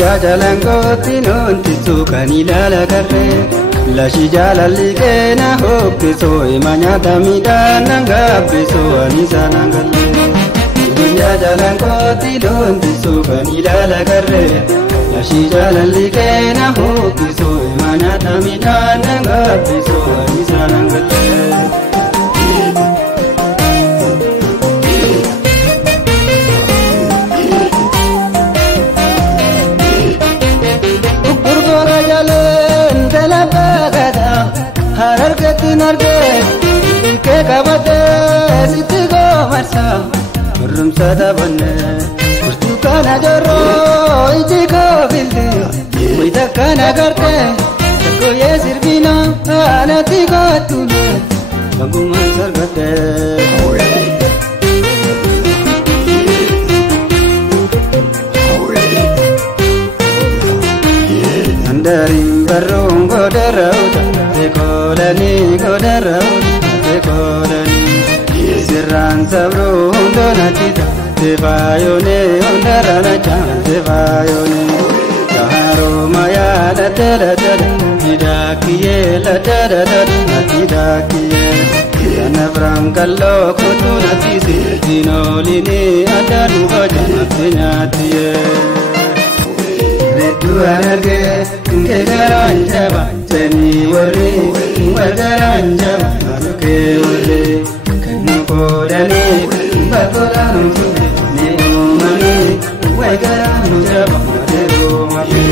Layya jalangoti nonti sukani lala karre lashi jalalli kena hokti soy manyata midana ngabbe so anisa nangalle Layya jalangoti nonti sukani lala karre lashi jalalli kena hokti soy manyata midana ngabbe so anisa nangalle ke kabate sitigo marsa rumsada banne burtukana jorro ijiko bilde muida kana garte ko ye sirbina anati gotune banguma sargate andari barongo darauta Kolani godarauta kolani sirran sabro donatita devayone ondarana chan devayone kaharo maya la tera tera hidakiye la tera tera hidakiye yana frankallo kotunatisi dinolini adanu gojanatiye Duarge ke garanjaba tani warri wagaranjaba ke warri kanu kodani bakoranu ne umani wagaranu jaba dero mate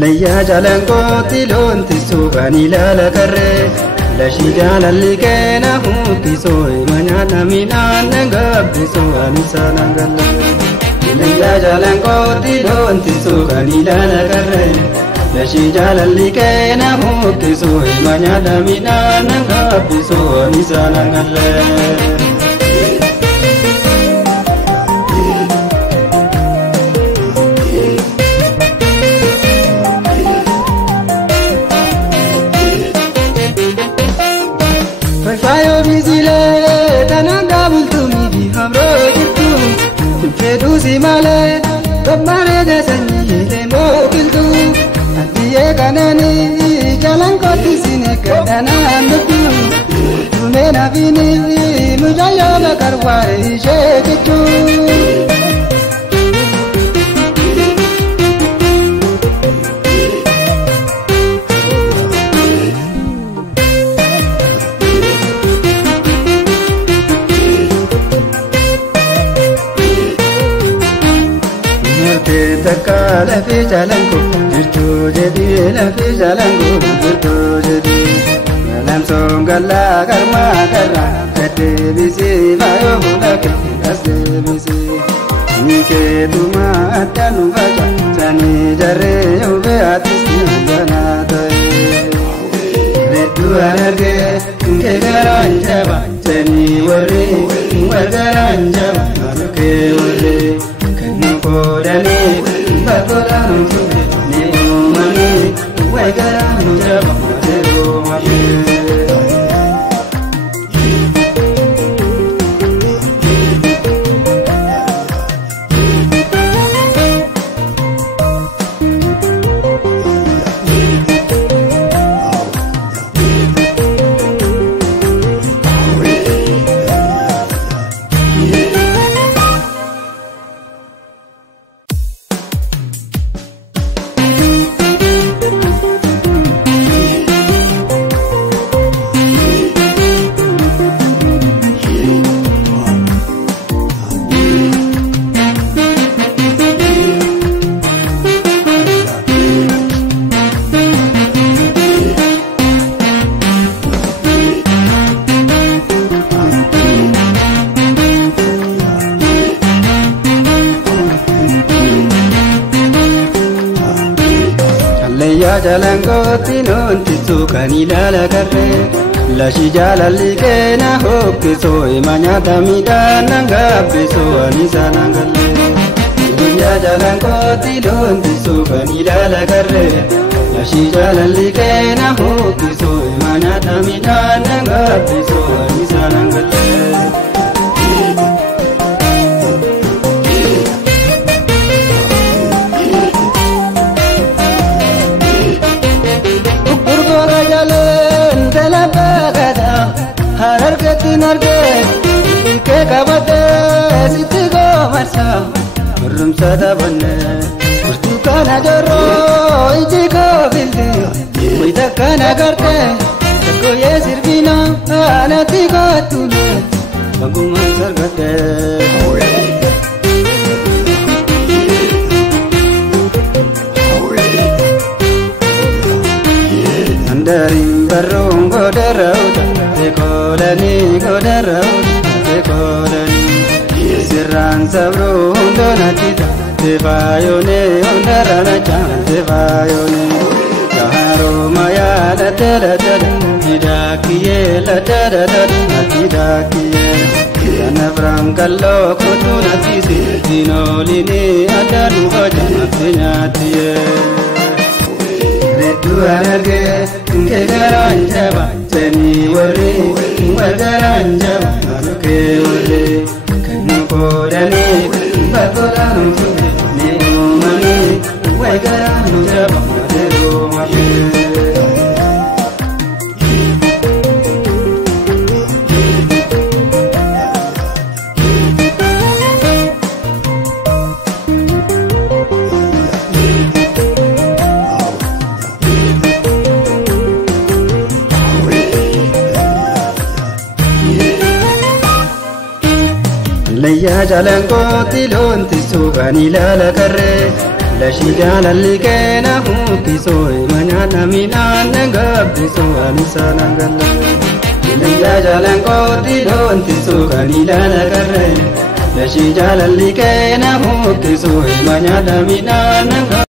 Layya jalangoti lonti sukani lala karre lashi jalalli kena huti soy manyana minana ngabbi so anisa nangalle Layya jalangoti lonti sukani lala karre lashi jalalli kena huti soy manyana minana ngabbi so anisa nangalle Fayo bizile tananga bultumi di hamro jirtu fedu simale kamare de sanyi le mo biltu atiye kanani jalan koti sine kadana nutu tumena bini mujayo bakarware shekitu Takala fi jalango jirtu jadi la fi jalango jirtu jadi dalam songgala karma karra kate bisi bayo mulak kate bisi nike tuma atanu baca jani jare ube atis jana tai retu arge ke garanjaba jani wari wagaranjaba ke wari kanu kodani bakoranu ne umani wagaranu jaba dero mate Layya jalangoti nonti sukani lala karre lashi jaalalli keena hokkisoo ima nyaata midhaan nangabbeesoo anisa nangalle guyyaa jaalan kooti loontisoo kan ilaala garree lashi jaalalli keena hokkisoo ima nyaata midhaan nangabbeesoo anisa nangalle. Harargetin arge ke kabate sitti gomarsa rumsa dabanne burtukana jorro iji ko bildi wita kana garte ko ye sirbina anati ko tune baguma sargate andarim barong godarauta Tekolani godarauta tekolani sirran sabro donatita tevayone ondaranacha tevayone kaharo maya latera hidakiye latera hidakiye kanabram kallo kotunatisi dinolini adanu bajanatiye Reduarage kegaranjaba teni wari wagaranjaba aluke wari kanu kodani bakolanu ne umani wagaranu jaba madero mabe Layya jalan kooti loontisoo kan ilaala garree lashi jaalalli keena hokkisoo ima nyaata midhaan nangabbeesoo anisa nangalle. Layya jalan kooti loontisoo kan ilaala garree lashi jaalalli keena hokkisoo ima nyaata midhaan nangabbeesoo.